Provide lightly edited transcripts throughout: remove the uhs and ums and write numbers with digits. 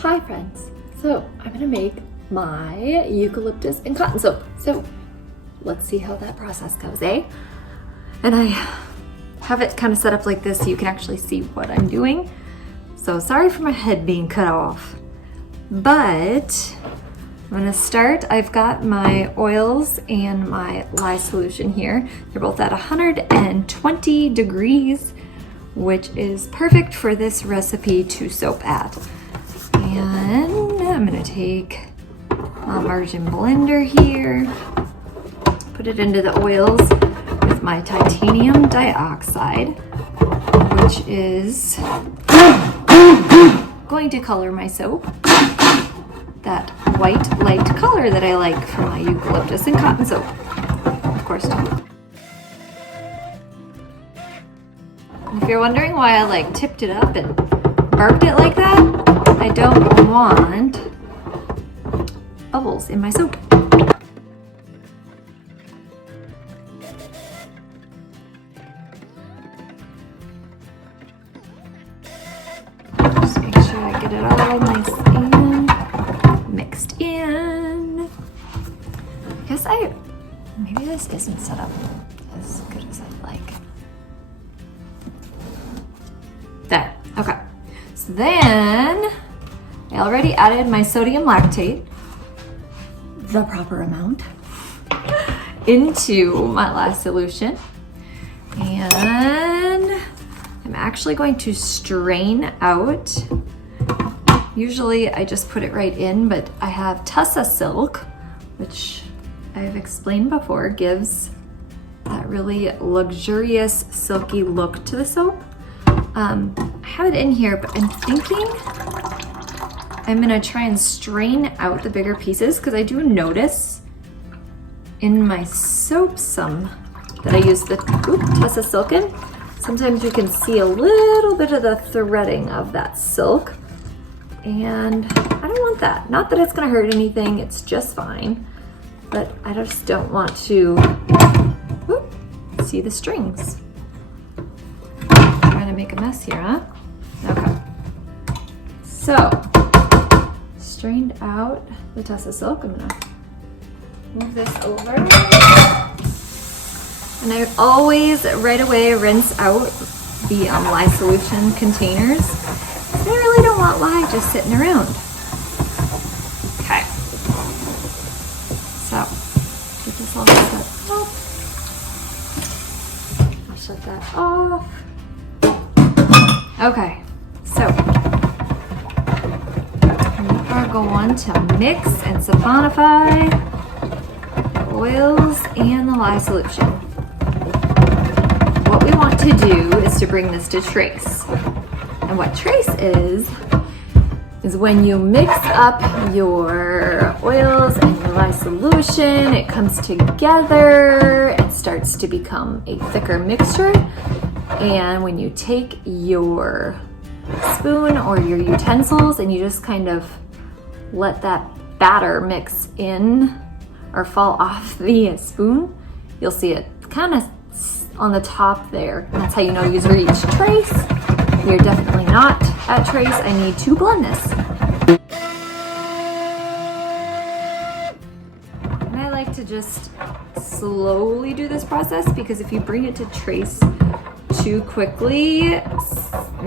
Hi friends! So I'm gonna make my eucalyptus and cotton soap. So let's see how that process goes, eh? And I have it kind of set up like this so you can actually see what I'm doing. So sorry for my head being cut off, but I'm gonna start. I've got my oils and my lye solution here. They're both at 120 degrees, which is perfect for this recipe to soap at. And I'm gonna take my margin blender here, put it into the oils with my titanium dioxide, which is going to color my soap that white light color that I like for my eucalyptus and cotton soap, of course. If you're wondering why I like tipped it up and barbed it like that, I don't want bubbles in my soap. Just make sure I get it all nice and mixed in. I guess maybe this isn't set up as good as I'd like. There, okay. So then, I already added my sodium lactate, the proper amount, into my last solution. And I'm actually going to strain out. Usually I just put it right in, but I have Tussa silk, which I've explained before, gives that really luxurious silky look to the soap. I have it in here, but I'm thinking I'm gonna try and strain out the bigger pieces because I do notice in my soap some that I use the Tussa silken. Sometimes you can see a little bit of the threading of that silk, and I don't want that. Not that it's gonna hurt anything, it's just fine, but I just don't want to see the strings. Trying to make a mess here, huh? Okay. So, strained out the Tussa silk. I'm gonna move this over. And I always right away rinse out the lye solution containers. I really don't want lye just sitting around. Okay. So, get this all set up. I'll shut that off. Okay, so we are going to mix and saponify the oils and the lye solution. What we want to do is to bring this to trace. And what trace is when you mix up your oils and your lye solution, it comes together and starts to become a thicker mixture. And when you take your spoon or your utensils and you just kind of let that batter mix in or fall off the spoon, you'll see it kind of on the top there. And that's how you know you've reached trace. You're definitely not at trace. I need to blend this. And I like to just slowly do this process because if you bring it to trace too quickly,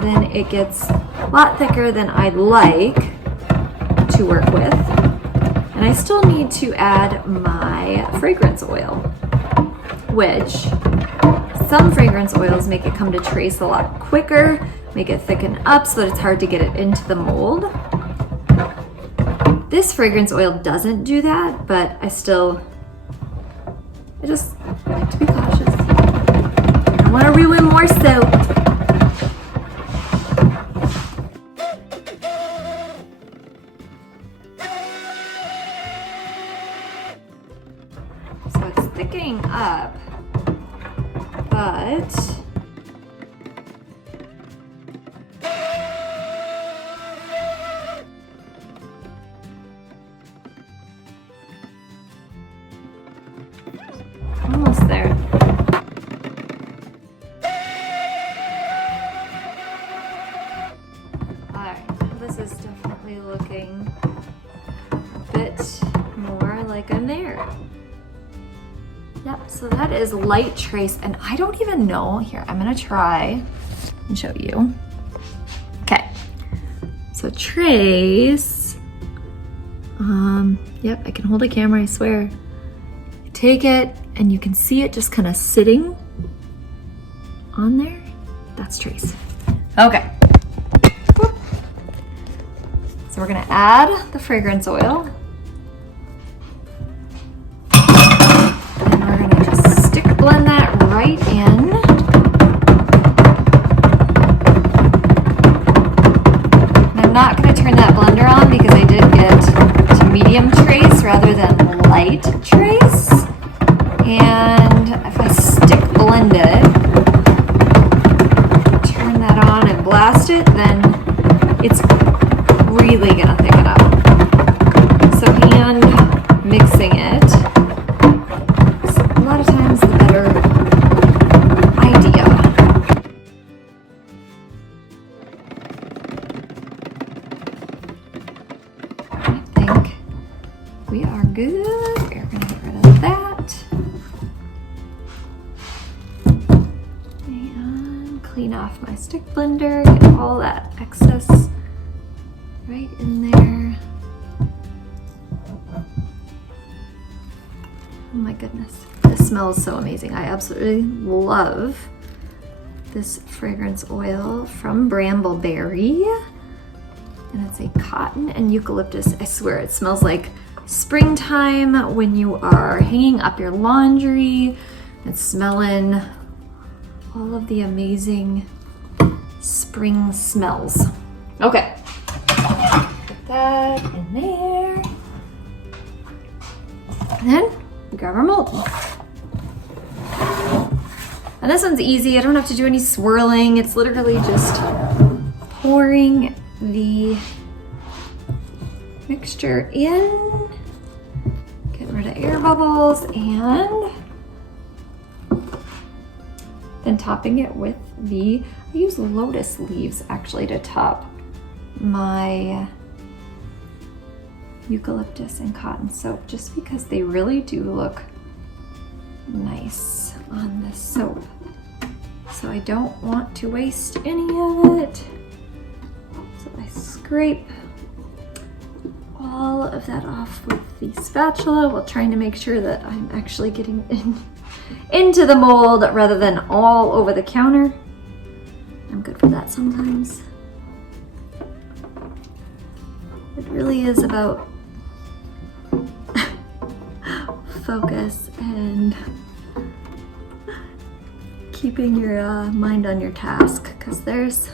then it gets a lot thicker than I'd like to work with. And I still need to add my fragrance oil, which some fragrance oils make it come to trace a lot quicker, make it thicken up so that it's hard to get it into the mold. This fragrance oil doesn't do that, but I just like to be cautious. I don't want to ruin more soap. So it's thickening up, but almost there. Alright, this is definitely definitely looking a bit more like I'm there. Yep, so that is light trace, and I don't even know, here, I'm gonna try and show you. Okay, so trace, yep, I can hold a camera, I swear. Take it, and you can see it just kind of sitting on there. That's trace. Okay. Whoop. So we're gonna add the fragrance oil. And we're gonna just stick blend that right in. And I'm not gonna turn that blender on because I did get to medium trace rather than light trace. And if I stick blend it, turn that on and blast it, then it's really gonna thicken up. So hand mixing it is a lot of times the better idea. I think we are good. We're gonna get rid of that. And clean off my stick blender, get all that excess right in there. Oh my goodness, this smells so amazing. I absolutely love this fragrance oil from Brambleberry. And it's a cotton and eucalyptus. I swear it smells like springtime when you are hanging up your laundry and smelling all of the amazing spring smells. Okay, put that in there. And then we grab our mold. And this one's easy. I don't have to do any swirling. It's literally just pouring the mixture in, getting rid of air bubbles, and then topping it with I use lotus leaves actually to top my Eucalyptus and Cotton Soap, just because they really do look nice on this soap. So I don't want to waste any of it. So I scrape all of that off with the spatula while trying to make sure that I'm actually getting into the mold rather than all over the counter. I'm good for that sometimes. It really is about focus and keeping your mind on your task, because there's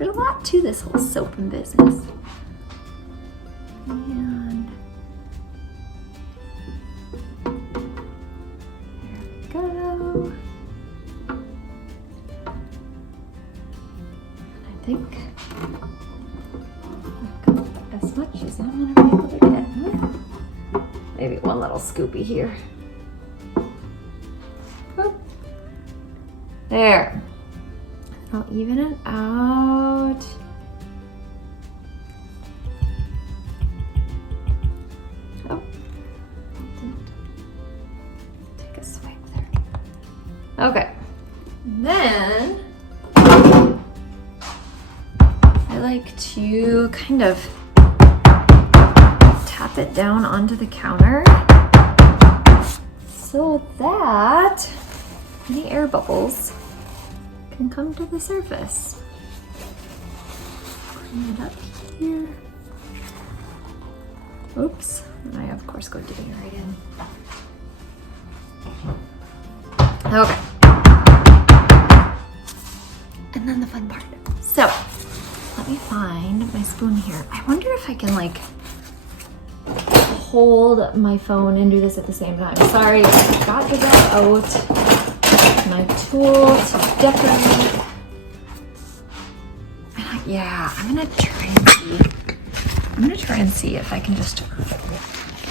a lot to this whole soaping business. And there we go. I think I've got as much as I'm gonna be able to get with. Maybe one little scoopy here. Oh. There. I'll even it out. Oh. Take a swipe there. Okay. And then I like to kind of tap it down onto the counter so that any air bubbles can come to the surface. Clean it up here. Oops, and I of course go digging right in. Okay. And then the fun part. So, let me find my spoon here. I wonder if I can like hold my phone and do this at the same time. Sorry, I forgot to get out my tool to decorate. Yeah, I'm gonna try and see if I can just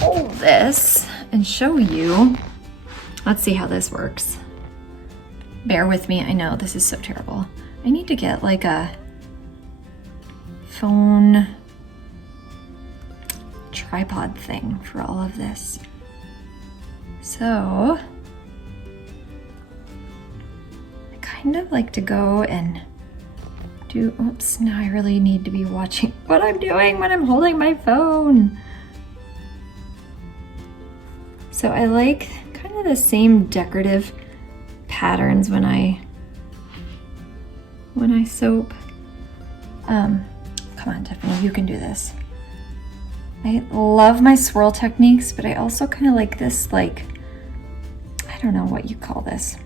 hold this and show you. Let's see how this works. Bear with me, I know this is so terrible. I need to get like a phone tripod thing for all of this. So I kind of like to go and do, oops, now I really need to be watching what I'm doing when I'm holding my phone. So I like kind of the same decorative patterns when I soap. Come on, Tiffany, you can do this. I love my swirl techniques, but I also kind of like this, like, I don't know what you call this.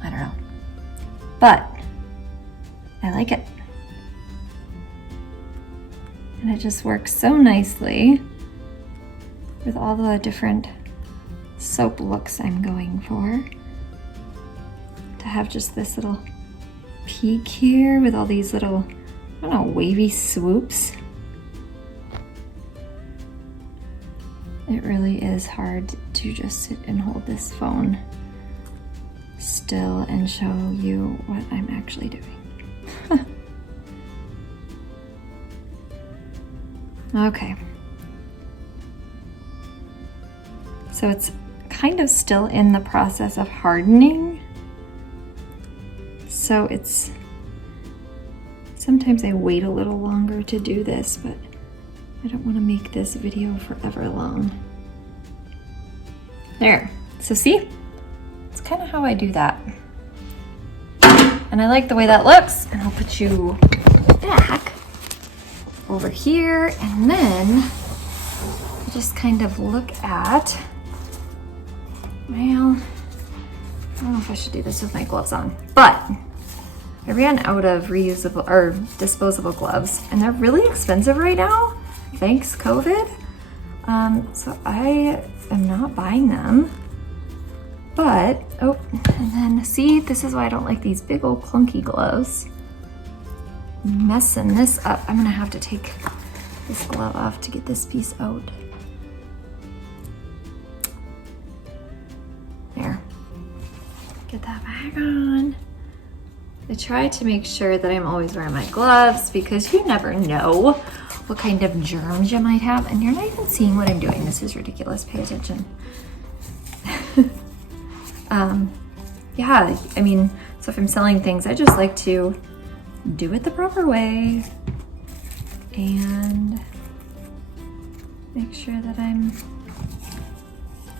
I don't know. But I like it. And it just works so nicely with all the different soap looks I'm going for. To have just this little peak here with all these little, I don't know, wavy swoops. It really is hard to just sit and hold this phone still and show you what I'm actually doing. Okay. So it's kind of still in the process of hardening. So it's, sometimes I wait a little longer to do this, but I don't want to make this video forever long. There, so see? It's kind of how I do that. And I like the way that looks, and I'll put you back over here, and then I just kind of look at, well, I don't know if I should do this with my gloves on, but I ran out of reusable or disposable gloves, and they're really expensive right now, thanks COVID. So I am not buying them. But, oh, and then see, this is why I don't like these big old clunky gloves. Messing this up. I'm gonna have to take this glove off to get this piece out. There. Get that back on. I try to make sure that I'm always wearing my gloves because you never know what kind of germs you might have, and you're not even seeing what I'm doing. This is ridiculous. Pay attention. Yeah, I mean, so if I'm selling things, I just like to do it the proper way and make sure that I'm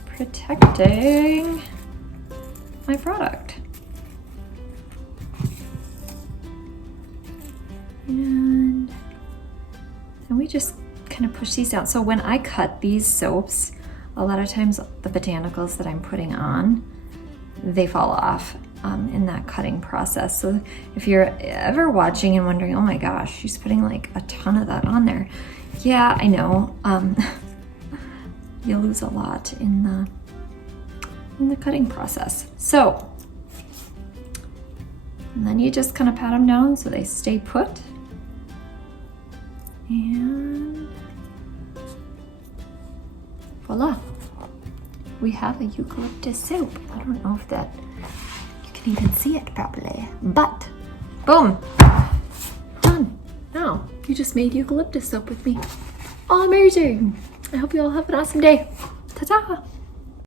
protecting my product. And we just kind of push these down. So when I cut these soaps, a lot of times the botanicals that I'm putting on, they fall off in that cutting process. So if you're ever watching and wondering, oh my gosh, she's putting like a ton of that on there. Yeah, I know. You lose a lot in the cutting process. So, and then you just kind of pat them down so they stay put. And voila. We have a eucalyptus soap. I don't know if that, you can even see it properly, but boom, done. Now, you just made eucalyptus soap with me. Oh, amazing. I hope you all have an awesome day. Ta-ta.